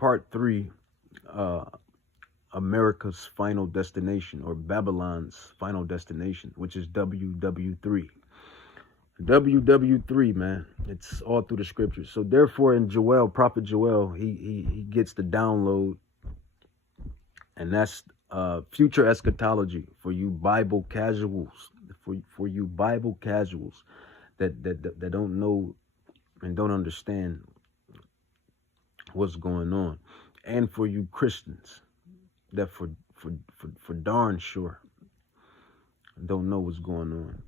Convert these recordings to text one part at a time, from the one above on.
part 3, uh, America's Final Destination, or Babylon's Final Destination, which is WW3. WW3, man. It's all through the scriptures. So therefore, in Joel, Prophet Joel, he gets the download, and that's future eschatology for you Bible casuals, for you Bible casuals that don't know and don't understand what's going on, and for you Christians that for darn sure don't know what's going on.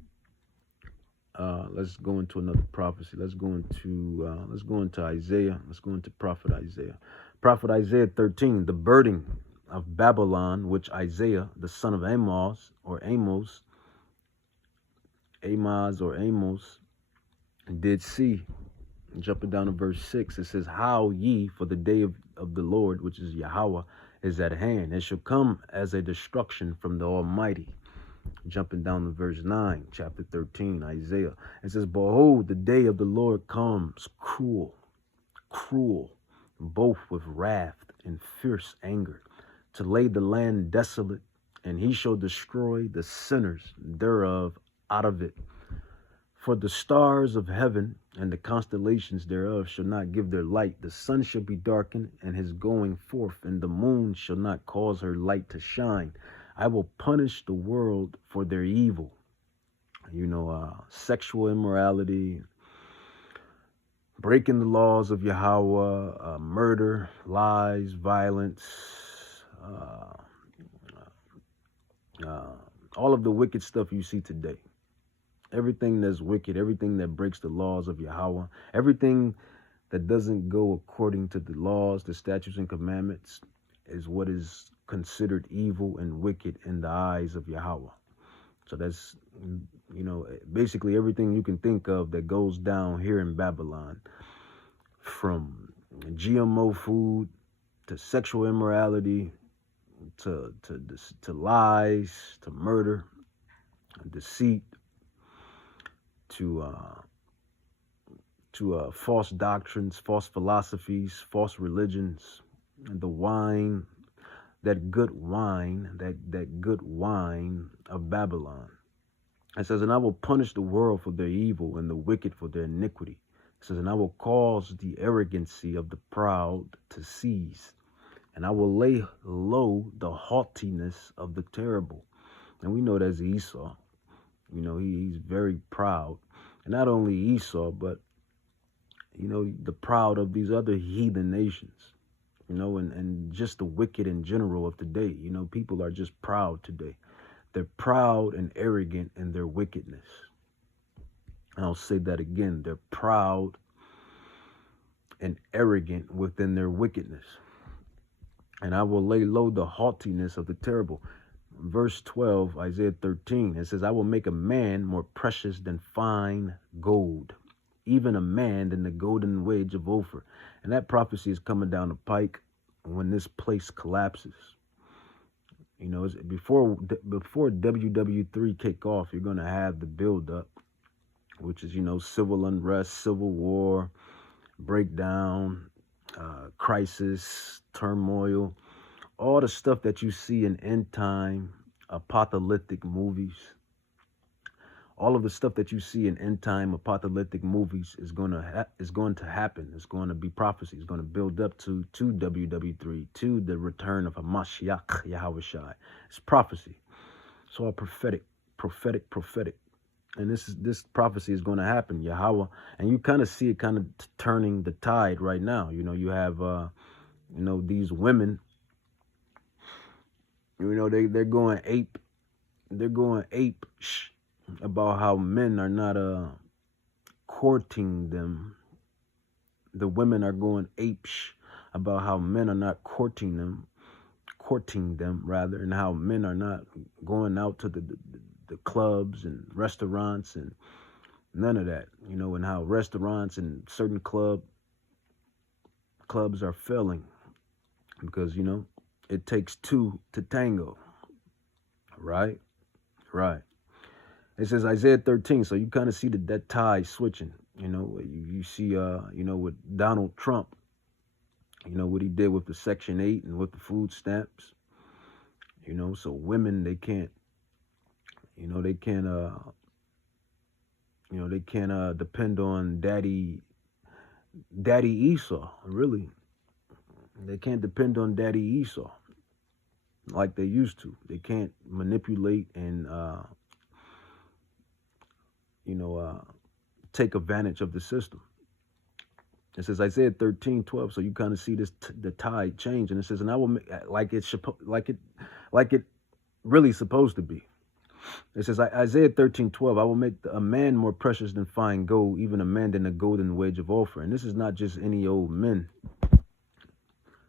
Let's go into another prophecy. Let's go into Isaiah. Let's go into Prophet Isaiah. Prophet Isaiah 13, the birding of Babylon, which Isaiah, the son of Amos, did see. Jumping down to verse 6, it says, "How ye, for the day of the Lord, which is Yahweh, is at hand. It shall come as a destruction from the Almighty." Jumping down to verse 9, chapter 13, Isaiah. It says, "Behold, the day of the Lord comes cruel, both with wrath and fierce anger, to lay the land desolate, and he shall destroy the sinners thereof out of it. For the stars of heaven and the constellations thereof shall not give their light. The sun shall be darkened, and his going forth, and the moon shall not cause her light to shine. I will punish the world for their evil." Sexual immorality, breaking the laws of Yahweh, murder, lies, violence, all of the wicked stuff you see today. Everything that's wicked, everything that breaks the laws of Yahweh, everything that doesn't go according to the laws, the statutes, and commandments is what is considered evil and wicked in the eyes of Yahweh. So that's, basically everything you can think of that goes down here in Babylon, from GMO food to sexual immorality to lies, to murder, deceit, to false doctrines, false philosophies, false religions, and the wine, that good wine of Babylon. It says, "And I will punish the world for their evil and the wicked for their iniquity." It says, "And I will cause the arrogancy of the proud to cease, and I will lay low the haughtiness of the terrible." And we know that's Esau. He's very proud. And not only Esau, but, the proud of these other heathen nations, and just the wicked in general of today. People are just proud today. They're proud and arrogant in their wickedness. And I'll say that again. They're proud and arrogant within their wickedness. "And I will lay low the haughtiness of the terrible." Verse 12, Isaiah 13, it says, "I will make a man more precious than fine gold, even a man than the golden wedge of Ophir." And that prophecy is coming down the pike when this place collapses. Before WW3 kick off, you're going to have the build-up, which is, civil unrest, civil war, breakdown, crisis, turmoil, all the stuff that you see in end-time apocalyptic movies. All of the stuff that you see in end-time apocalyptic movies is going to happen. It's going to be prophecy. It's going to build up to WW3, to the return of Hamashiach Yahushai. It's prophecy. It's all prophetic. And this prophecy is going to happen, Yahweh. And you kind of see it kind of turning the tide right now. You have, these women, they're going ape. They're going ape about how men are not courting them. The women are going ape about how men are not courting them rather, and how men are not going out to the clubs and restaurants and none of that, and how restaurants and certain clubs are failing because, it takes two to tango. Right. It says Isaiah 13. So you kind of see that tide switching. You see, with Donald Trump, You know, what he did with the Section 8 and with the food stamps. You know, so women, they can't, you know, they can't, they can't depend on Daddy Esau, really. They can't depend on Daddy Esau like they used to. They can't manipulate and, take advantage of the system. It says Isaiah 13:12. So you kind of see this the tide change, and it says, and I will make like it really supposed to be. It says Isaiah 13:12. I will make a man more precious than fine gold, even a man than a golden wedge of Ophir. And this is not just any old men.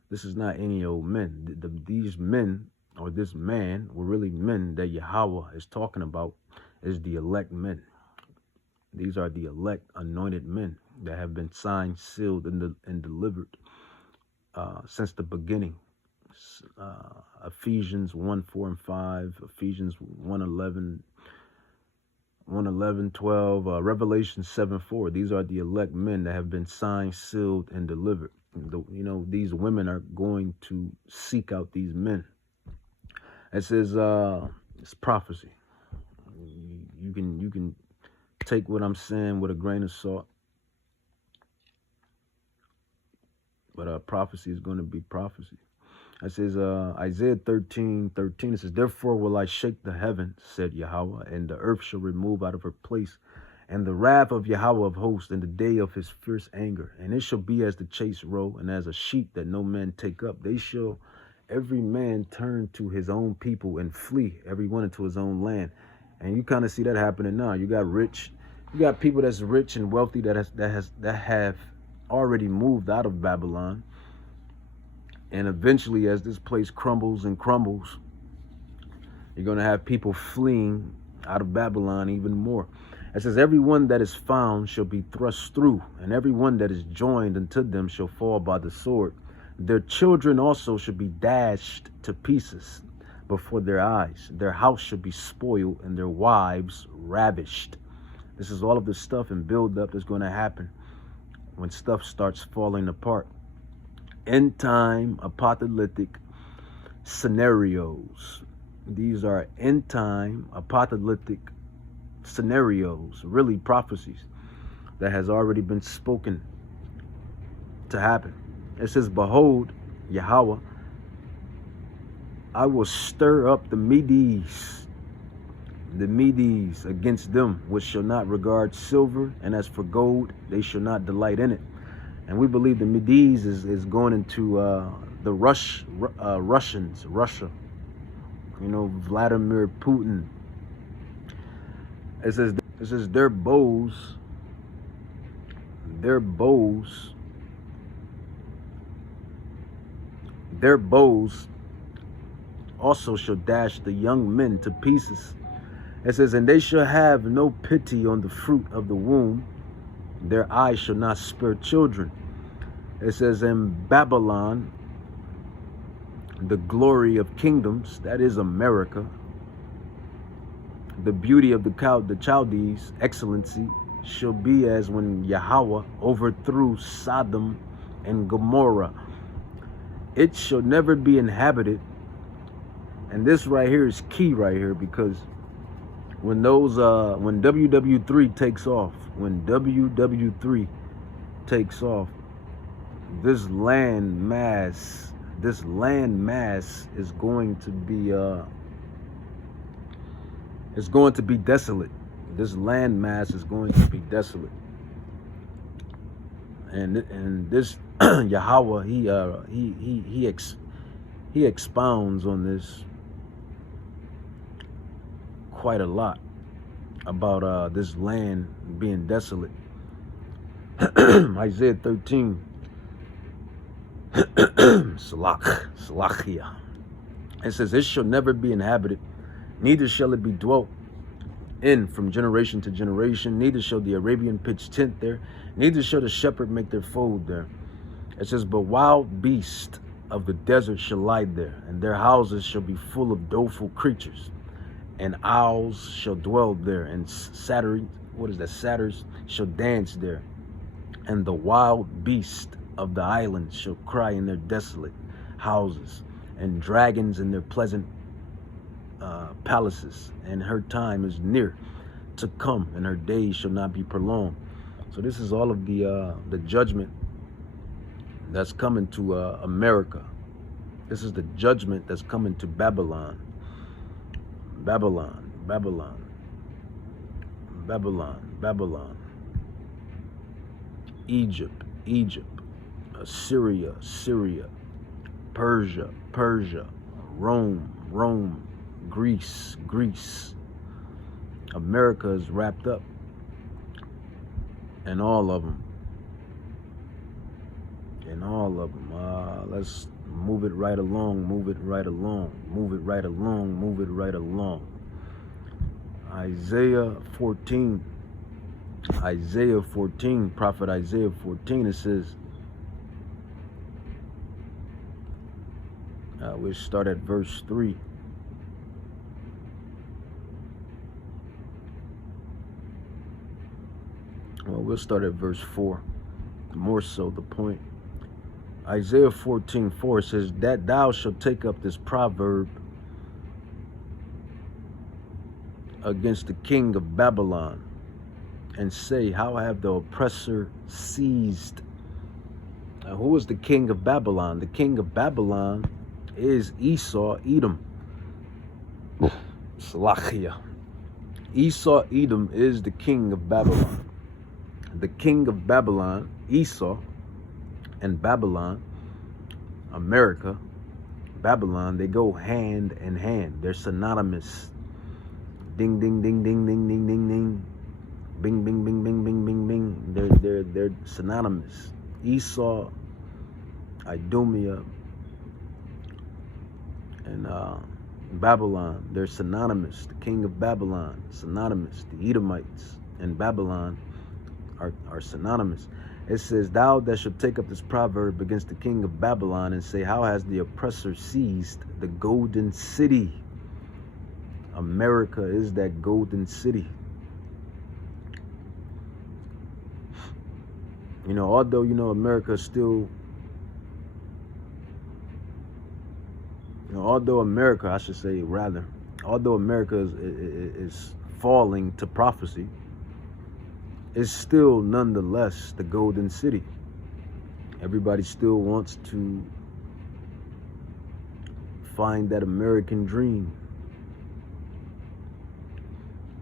This is not any old men. These men, or this man, were really men that Yahweh is talking about as the elect men. These are the elect, anointed men that have been signed, sealed, and delivered since the beginning. Ephesians 1:4 and 5, Ephesians 1:11, 12, Revelation 7:4. These are the elect men that have been signed, sealed, and delivered. These women are going to seek out these men. It says it's prophecy. You can take what I'm saying with a grain of salt, but prophecy is going to be prophecy. It says Isaiah 13:13. It says, therefore will I shake the heavens, said Yahweh, and the earth shall remove out of her place, and the wrath of Yahweh of hosts in the day of his fierce anger. And it shall be as the chase roe, and as a sheep that no man take up. They shall every man turn to his own people and flee, every one into his own land. And you kind of see that happening now. You got people that's rich and wealthy that have already moved out of Babylon. And eventually, as this place crumbles and crumbles, you're going to have people fleeing out of Babylon even more. It says, everyone that is found shall be thrust through, and everyone that is joined unto them shall fall by the sword. Their children also shall be dashed to pieces before their eyes. Their house shall be spoiled, and their wives ravished. This is all of the stuff and build-up that's going to happen when stuff starts falling apart. End time apocalyptic scenarios. These are end time apocalyptic scenarios, really prophecies that has already been spoken to happen. It says, behold, Yahweh, I will stir up the Medes against them, which shall not regard silver, and as for gold, they shall not delight in it. And we believe the Medes is going into the Russians, Russia. Vladimir Putin. It says their bows also shall dash the young men to pieces. It says, and they shall have no pity on the fruit of the womb. Their eyes shall not spare children. It says, in Babylon, the glory of kingdoms, that is America, the beauty of the Chaldees, excellency, shall be as when Yahweh overthrew Sodom and Gomorrah. It shall never be inhabited. And this right here is key right here, because when WW3 takes off, this land mass is going to be desolate. This land mass is going to be desolate. And this Yahweh, he expounds on this quite a lot, about this land being desolate. Isaiah 13. Salachia. It says, it shall never be inhabited, neither shall it be dwelt in from generation to generation, neither shall the Arabian pitch tent there, neither shall the shepherd make their fold there. It says, but wild beasts of the desert shall lie there, and their houses shall be full of doleful creatures, and owls shall dwell there, and satyrs shall dance there, and the wild beast of the islands shall cry in their desolate houses, and dragons in their pleasant palaces. And her time is near to come, and her days shall not be prolonged. So this is all of the judgment that's coming to America. This is the judgment that's coming to Babylon. Babylon, Babylon, Babylon, Babylon. Egypt, Egypt. Assyria, Syria. Persia, Persia. Rome, Rome. Greece, Greece. America is wrapped up in all of them. In all of them. Let's move it right along, move it right along, move it right along, move it right along. Isaiah 14. Isaiah 14, Prophet Isaiah 14, it says, we'll start at verse 3. Well, we'll start at verse 4. More so the point. Isaiah 14:4 says, that thou shalt take up this proverb against the king of Babylon, and say, how have the oppressor seized? Who is the king of Babylon? The king of Babylon is Esau, Edom. Salachia. Esau, Edom is the king of Babylon. The king of Babylon, Esau, and Babylon, America, Babylon, they go hand in hand. They're synonymous. Ding, ding, ding, ding, ding, ding, ding, ding. Bing, bing, bing, bing, bing, bing, bing. They're synonymous. Esau, Idumea, and Babylon, they're synonymous. The king of Babylon, synonymous. The Edomites and Babylon are synonymous. It says, thou that shalt take up this proverb against the king of Babylon, and say, how has the oppressor seized the golden city? America is that golden city. You know, although, you know, America still, you know, although America, I should say, rather, although America is falling to prophecy, it's still nonetheless the golden city. Everybody still wants to find that American dream.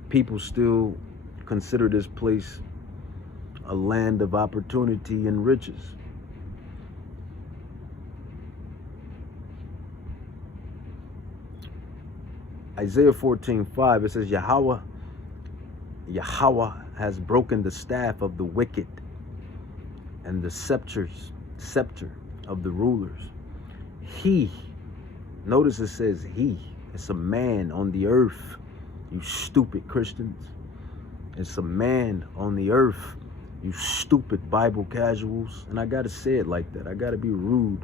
People still consider this place a land of opportunity and riches. Isaiah 14:5, it says, Yahweh has broken the staff of the wicked and the scepter of the rulers. He, notice it says he, it's a man on the earth, you stupid Christians. It's a man on the earth, you stupid Bible casuals. And I gotta say it like that. I gotta be rude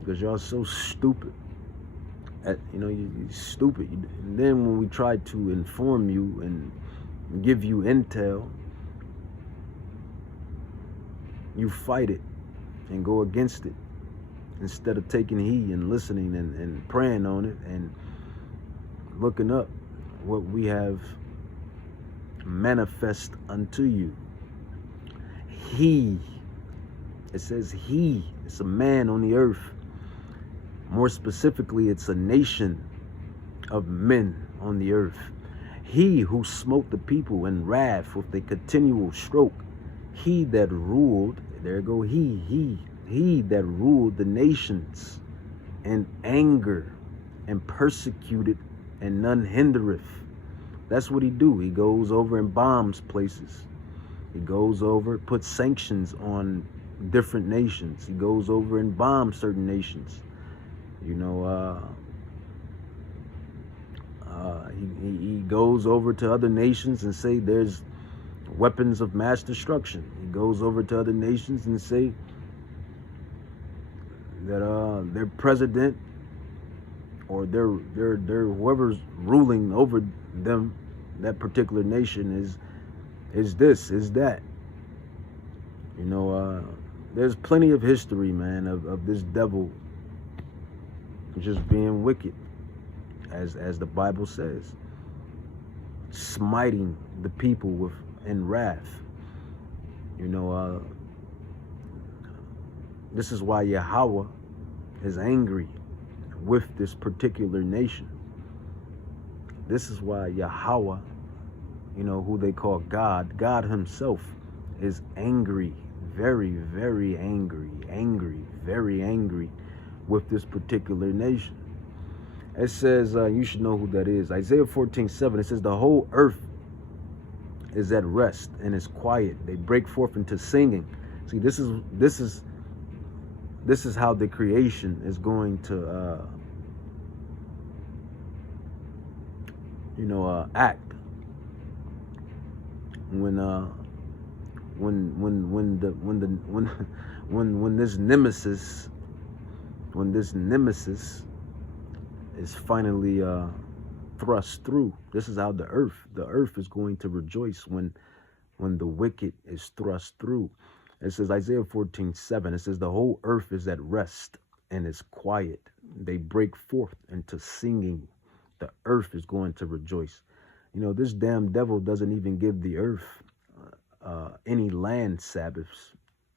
because y'all so stupid. You know, you're stupid. And then when we try to inform you and give you intel, you fight it and go against it instead of taking heed and listening and praying on it and looking up what we have manifest unto you. He, it says he, it's a man on the earth. More specifically, it's a nation of men on the earth. He who smote the people in wrath with a continual stroke. He that ruled, there go he that ruled the nations in anger and persecuted, and none hindereth. That's what he do. He goes over and bombs places. He goes over, puts sanctions on different nations. He goes over and bombs certain nations. You know, he goes over to other nations and say there's weapons of mass destruction. He goes over to other nations and say that their president or their whoever's ruling over them, that particular nation, is this, is that. You know, There's plenty of history, man, of this devil just being wicked, as the Bible says, smiting the people with in wrath. You know, this is why Yahweh is angry with this particular nation. This is why Yahweh, you know, who they call God, God himself is angry, very, very angry, very angry with this particular nation. It says, you should know who that is. Isaiah 14:7, it says, the whole earth is at rest and is quiet. They break forth into singing. See, this is how the creation is going to, act when this nemesis is finally thrust through. This is how the earth is going to rejoice when the wicked is thrust through. It says Isaiah 14:7, it says the whole earth is at rest and is quiet. They break forth into singing. The earth is going to rejoice. You know, this damn devil doesn't even give the earth any land Sabbaths.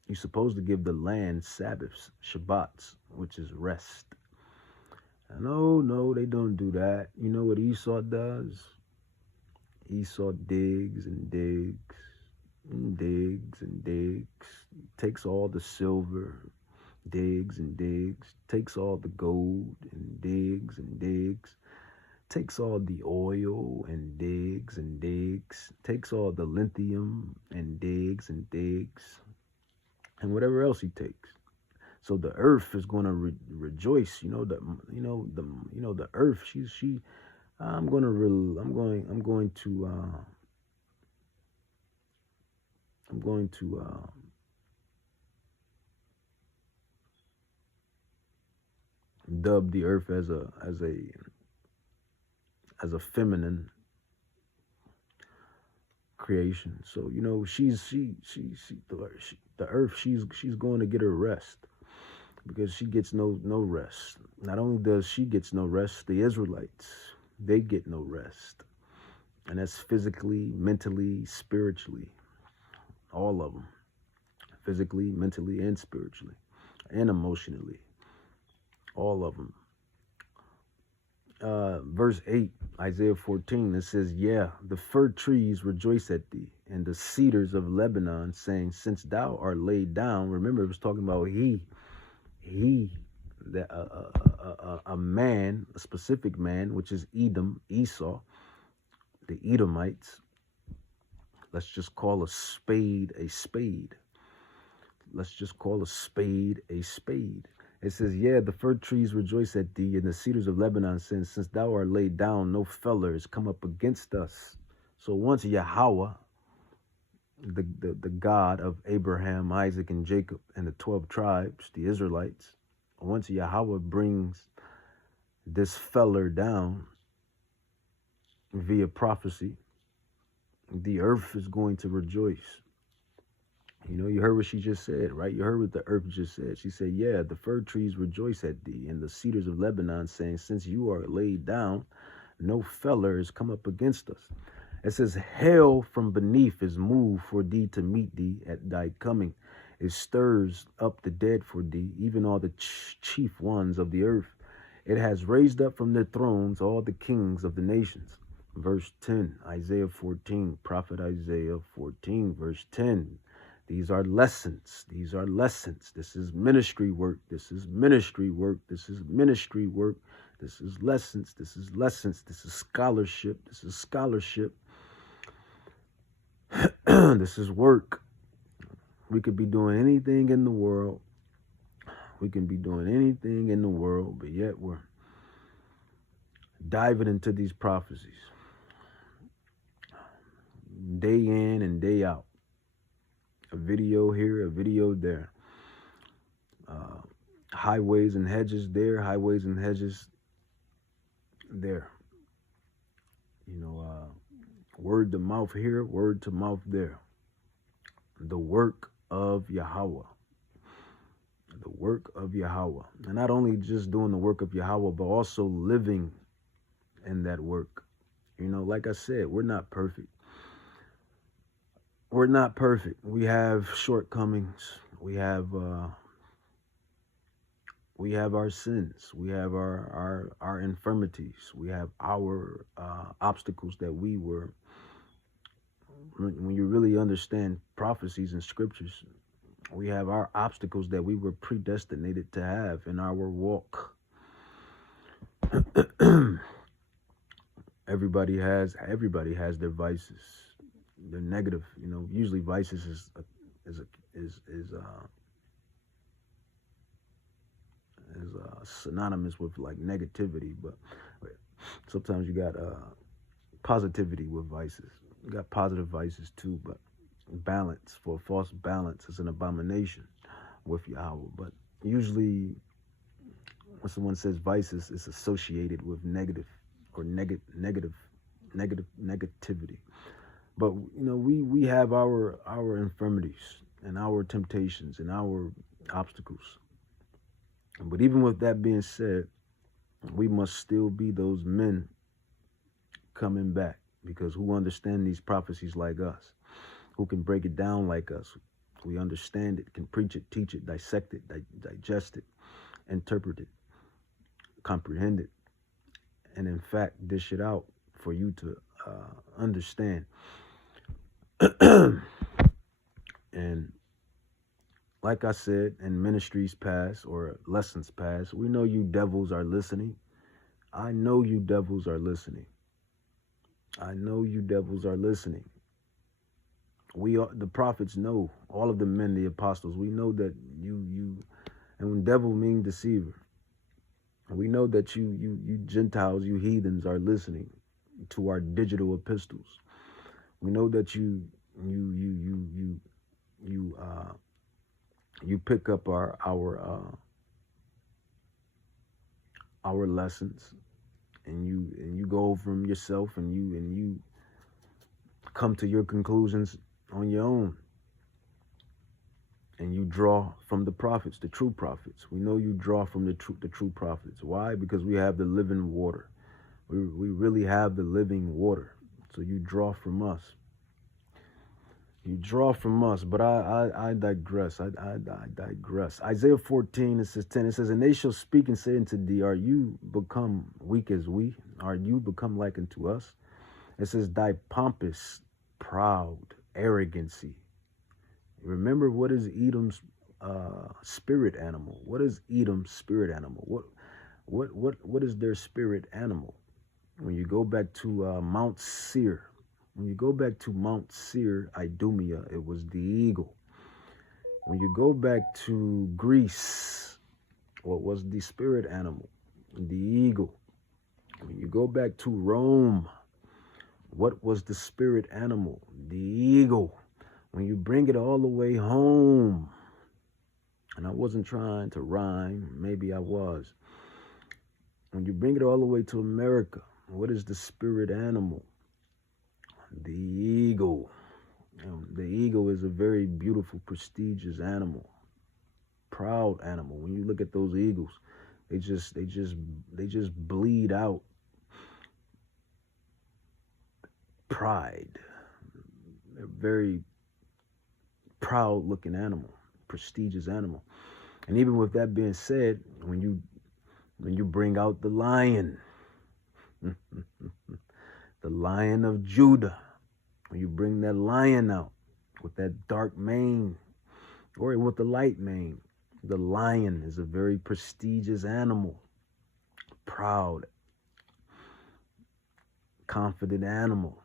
You're supposed to give the land Sabbaths, Shabbats, which is rest. No, they don't do that. You know what Esau does? Esau digs and digs and digs and digs, takes all the silver, digs and digs, takes all the gold and digs, takes all the oil and digs, takes all the lithium and digs, and whatever else he takes. So the earth is going to rejoice. The earth. I'm going to dub the earth as a feminine creation. So the earth. She's going to get her rest, because she gets no rest. Not only does she gets no rest, the Israelites, they get no rest, and that's physically, mentally, spiritually, all of them, physically, mentally, and spiritually, and emotionally, all of them. Verse 8, Isaiah 14, it says, yeah, the fir trees rejoice at thee, and the cedars of Lebanon, saying, since thou art laid down. Remember, it was talking about a man, a specific man, which is Edom, Esau, the Edomites. Let's just call a spade a spade. Let's just call a spade a spade. It says, yeah, the fir trees rejoice at thee, and the cedars of Lebanon, since thou art laid down, no feller has come up against us. So once Yahweh, the God of Abraham, Isaac, and Jacob, and the 12 tribes, the Israelites, once Yahweh brings this feller down via prophecy, the earth is going to rejoice. You know, you heard what she just said, right? You heard what the earth just said. She said, yeah, the fir trees rejoice at thee, and the cedars of Lebanon, saying, since you are laid down, no feller has come up against us. It says, hell from beneath is moved for thee to meet thee at thy coming. It stirs up the dead for thee, even all the chief ones of the earth. It has raised up from their thrones all the kings of the nations. Verse 10, Isaiah 14, prophet Isaiah 14, verse 10. These are lessons. These are lessons. This is ministry work. This is ministry work. This is ministry work. This is lessons. This is lessons. This is scholarship. This is scholarship. This is work. We could be doing anything in the world. We can be doing anything in the world, but yet we're diving into these prophecies day in and day out. A video here, a video there. Highways and hedges there, highways and hedges there. Word to mouth here, word to mouth there. The work of Yahweh. the work of Yahweh. And not only just doing the work of Yahweh, but also living in that work. You know, like I said, we're not perfect. We're not perfect. We have shortcomings. We have our sins. We have our infirmities. We have our obstacles that we were. When you really understand prophecies and scriptures, we have our obstacles that we were predestinated to have in our walk. Everybody has their vices. They're negative. You know, usually vices is synonymous with like negativity, but sometimes you got positivity with vices. You got positive vices too, but balance, for a false balance, is an abomination with Yahweh. But usually when someone says vices, it's associated with negative or negativity. But you know, we have our infirmities and our temptations and our obstacles. But even with that being said, we must still be those men coming back, because who understand these prophecies like us, who can break it down like us. We understand it, can preach it, teach it, dissect it, digest it, interpret it, comprehend it, and in fact dish it out for you to understand. And like I said, in ministries past or lessons past, we know you devils are listening. I know you devils are listening. I know you devils are listening. We are, the prophets know, all of the men, the apostles, we know that you, and when devil means deceiver, we know that you Gentiles, you heathens are listening to our digital epistles. We know that you pick up our lessons, and you go over them yourself, and you come to your conclusions on your own, and you draw from the prophets, the true prophets. We know you draw from the true prophets. Why? Because we have the living water. We really have the living water. So you draw from us. You draw from us. But I digress. I digress. Isaiah 14, it says 10. It says, "And they shall speak and say unto thee, Are you become weak as we? Are you become like unto us?" It says, "Thy pompous, proud arrogancy." Remember, what is Edom's spirit animal? What is Edom's spirit animal? What is their spirit animal? When you go back to Mount Seir, Idumea, it was the eagle. When you go back to Greece, what was the spirit animal? The eagle. When you go back to Rome, what was the spirit animal? The eagle. When you bring it all the way home, and I wasn't trying to rhyme, maybe I was. When you bring it all the way to America, what is the spirit animal? The eagle. The eagle is a very beautiful, prestigious animal, proud animal. When you look at those eagles, they just bleed out pride. They're very proud looking animal, prestigious animal. And even with that being said, when you bring out the lion, the Lion of Judah, when you bring that lion out with that dark mane or with the light mane, the lion is a very prestigious animal, proud, confident animal.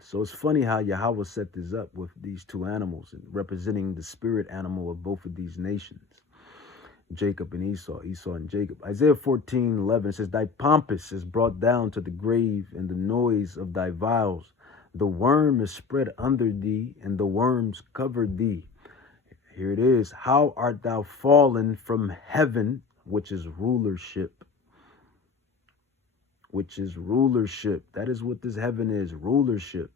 So it's funny how Yahweh set this up with these two animals, representing the spirit animal of both of these nations, Jacob and Esau and Jacob. Isaiah 14:11 says, "Thy pompous is brought down to the grave, and the noise of thy vials. The worm is spread under thee, and the worms cover thee." Here it is. "How art thou fallen from heaven," which is rulership. That is what this heaven is, rulership.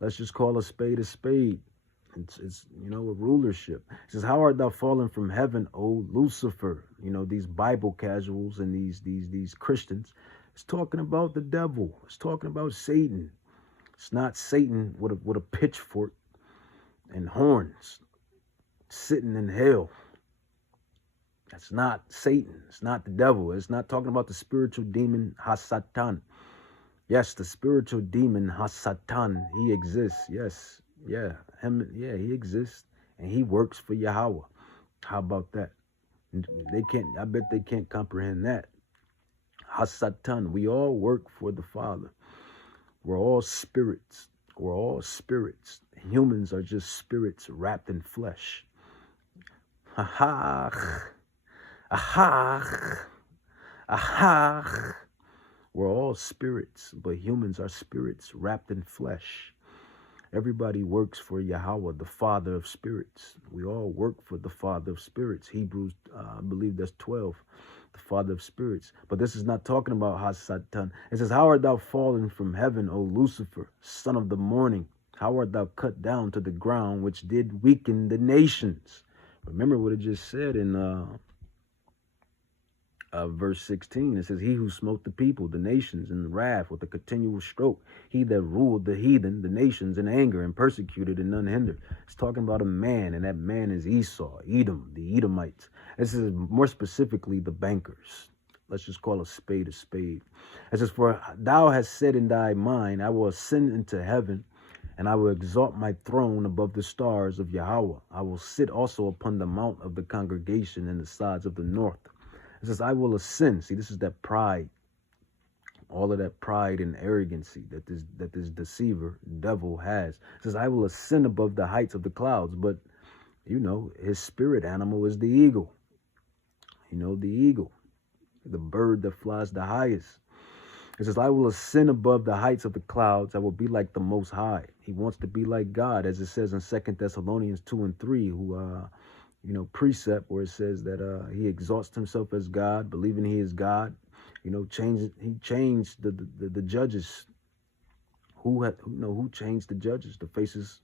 Let's just call a spade a spade. It's a rulership. It says, "How art thou fallen from heaven, O Lucifer?" These Bible casuals and these Christians. It's talking about the devil. It's talking about Satan. It's not Satan with a pitchfork and horns sitting in hell. That's not Satan. It's not the devil. It's not talking about the spiritual demon Hasatan. Yes, the spiritual demon Hasatan, he exists. Yes. Yeah. He exists. And he works for Yahweh. How about that? I bet they can't comprehend that. Hasatan. We all work for the Father. We're all spirits. We're all spirits. Humans are just spirits wrapped in flesh. Aha. Aha. Aha. We're all spirits, but humans are spirits wrapped in flesh. Everybody works for Yahweh, the Father of spirits. We all work for the Father of spirits. Hebrews, I believe that's 12, the Father of spirits. But this is not talking about Hasatan. It says, "How art thou fallen from heaven, O Lucifer, son of the morning? How art thou cut down to the ground, which did weaken the nations?" Remember what it just said in verse 16. It says, "He who smote the people, the nations, in wrath with a continual stroke. He that ruled the heathen, the nations, in anger, and persecuted and none hindered." It's talking about a man, and that man is Esau, Edom, the Edomites. This is more specifically the bankers. Let's just call a spade a spade. It says, "For thou hast said in thy mind, I will ascend into heaven, and I will exalt my throne above the stars of Yahweh. I will sit also upon the mount of the congregation in the sides of the north." It says, "I will ascend." See, this is that pride. All of that pride and arrogancy that this deceiver, devil, has. It says, "I will ascend above the heights of the clouds." But, his spirit animal is the eagle. The eagle. The bird that flies the highest. It says, "I will ascend above the heights of the clouds. I will be like the Most High." He wants to be like God, as it says in 2 Thessalonians 2 and 3, who precept where it says that he exalts himself as God, believing he is God. He changed the judges. Who changed the judges? The faces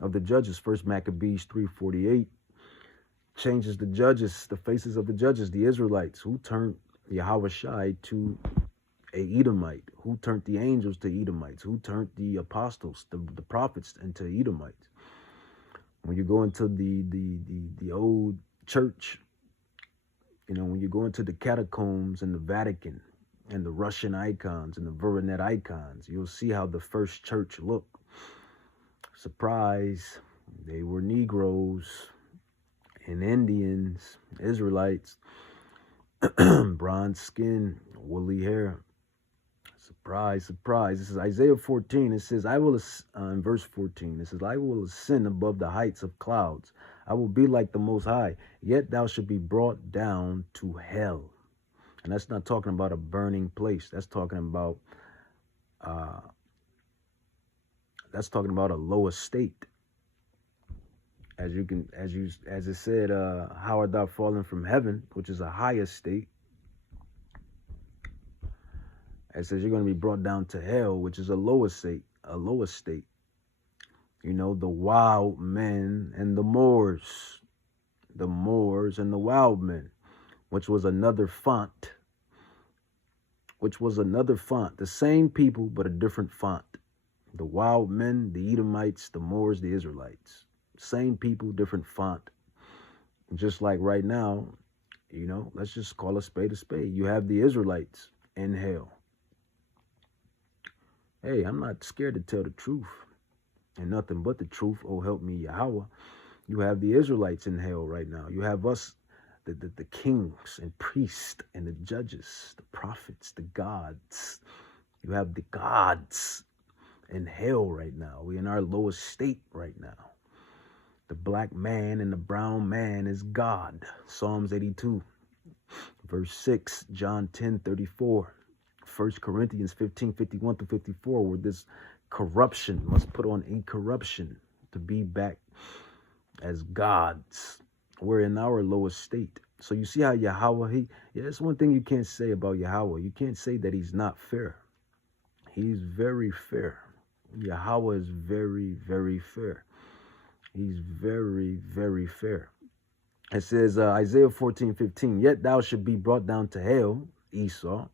of the judges. First Maccabees 3:48 changes the judges, the faces of the judges, the Israelites, who turned Yahweh Shai to a Edomite, who turned the angels to Edomites, who turned the apostles, the prophets, into Edomites. When you go into the old church, when you go into the catacombs and the Vatican and the Russian icons and the Voronet icons, you'll see how the first church looked. Surprise, they were Negroes and Indians, Israelites, bronze skin, woolly hair. Surprise, surprise. This is Isaiah 14. It says, in verse 14, it says, "I will ascend above the heights of clouds. I will be like the Most High. Yet thou shalt be brought down to hell." And that's not talking about a burning place. That's talking about a low estate. As it said, "How art thou fallen from heaven," which is a high estate. It says you're going to be brought down to hell, which is a low estate. The wild men and the Moors. The Moors and the wild men, which was another font. The same people, but a different font. The wild men, the Edomites, the Moors, the Israelites. Same people, different font. Just like right now, let's just call a spade a spade. You have the Israelites in hell. Hey, I'm not scared to tell the truth and nothing but the truth. Oh, help me, Yahweh. You have the Israelites in hell right now. You have us, the kings and priests and the judges, the prophets, the gods. You have the gods in hell right now. We're in our lowest state right now. The black man and the brown man is God. Psalms 82, verse 6, John 10:34. 1 Corinthians 15:51-54, where this corruption must put on incorruption to be back as gods. We're in our lowest state. So you see how Yahweh, that's one thing you can't say about Yahweh. You can't say that he's not fair. He's very fair. Yahweh is very, very fair. He's very, very fair. It says, Isaiah 14:15, yet thou should be brought down to hell, Esau,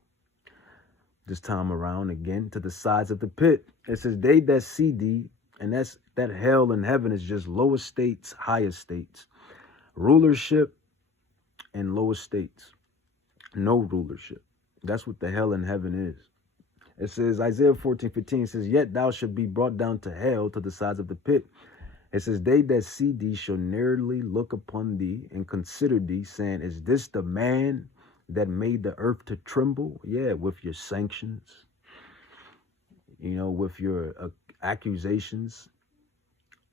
this time around again, to the sides of the pit. It says, they that see thee, and that hell and heaven is just lower states, higher states, rulership and lower states, no rulership. That's what the hell and heaven is. It says, Isaiah 14:15 says, yet thou should be brought down to hell, to the sides of the pit. It says, they that see thee shall narrowly look upon thee and consider thee, saying, is this the man that made the earth to tremble? Yeah, with your sanctions, with your accusations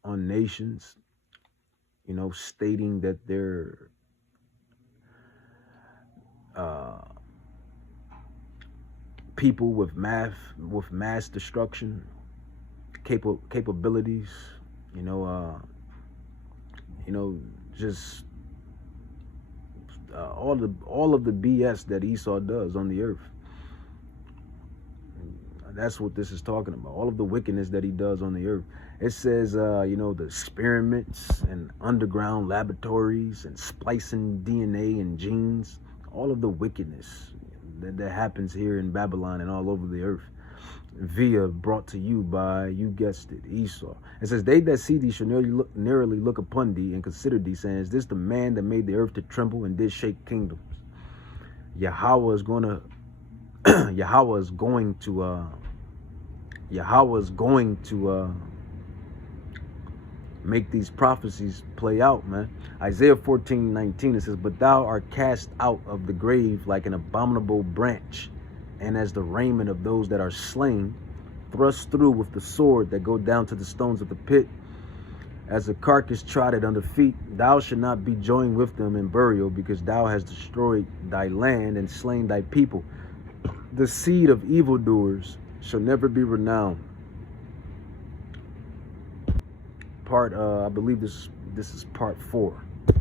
on nations, stating that they're people with mass destruction capabilities, just all of the BS that Esau does on the earth. That's what this is talking about. All of the wickedness that he does on the earth. It says, the experiments and underground laboratories and splicing DNA and genes, all of the wickedness that happens here in Babylon and all over the earth. Brought to you by, you guessed it, Esau. It says, they that see thee shall narrowly look upon thee and consider thee, saying, is this the man that made the earth to tremble and did shake kingdoms? Yahweh is going to make these prophecies play out, man. Isaiah 14:19, it says, but thou art cast out of the grave like an abominable branch, and as the raiment of those that are slain, thrust through with the sword that go down to the stones of the pit. As a carcass trodden under feet, thou shalt not be joined with them in burial, because thou hast destroyed thy land and slain thy people. The seed of evildoers shall never be renowned. I believe this is part 4.